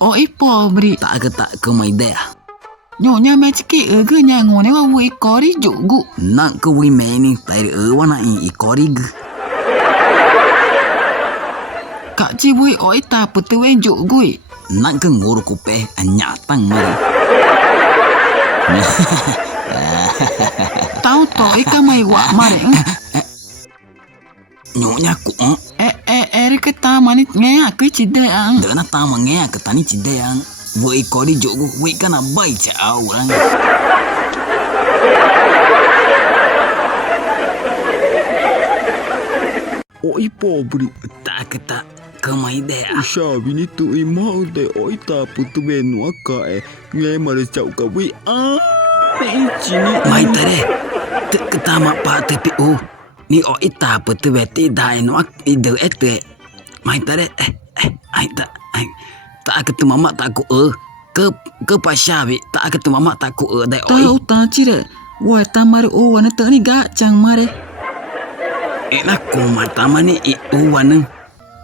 oi pobre. Tak ke mai dea. Nyonya mechiki ege nyangone wa wi kori jugu. Nak ke wi meni tai wana I korig. Kak ci wi oi ta putuwe jugu. Nak ke nguru kupe anyatang mari. Tahu to ika mai wa mare. Nyonya ku Eri ke tamanit nge aku cideang. Dana tama nge ke tani cideang. Wi kori jugu wi kana bai cha awang. Oi pobre. Tak ke mai dea. Sabi ni tu mau te oi ta putu benu aka nge mare chau ka wi chini. Mai tare. Te tama pa te pi ni oi ta putu beti dai no ak ide ete. Mai tare ai ta ke tu mama tak ku ke pa sabi tak ke tu mama tak ku dai oi. Tahu ta cire. Wa ta mare wana ta ni ga chang mare. Enak ku mata mani I wana.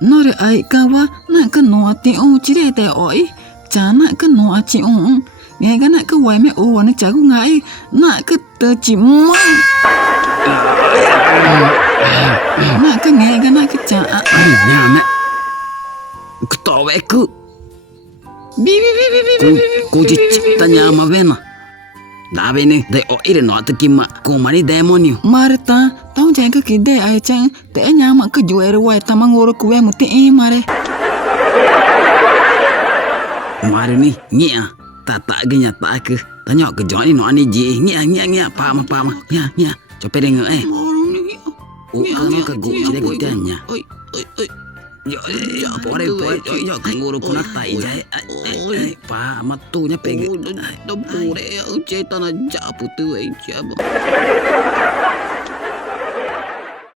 Nore ai kawa na ke no ati cire te oi. Chana ke no aci nge ga na ke wa me wana chagu ngai na ke te ci mang. Na ke nge ga na ke cha Ai nyame. Ketowe ku. bi Ku cita nyama bena. Dabe ni dai oi re no atu kima ku mani demonio. Marta, tahu jangan ke kide ai chang te nyama ke juere wa tamang oro kuwe muti mare. Mari ni ngia tata ge nyata ke tanya ke joni no ani ji ngia pa ma ngia cope deng kan ka gu cire gu tanya yo pore yo nguru kuna tai jai pa matunya pege Do pure au cetana japu tu ai jaba.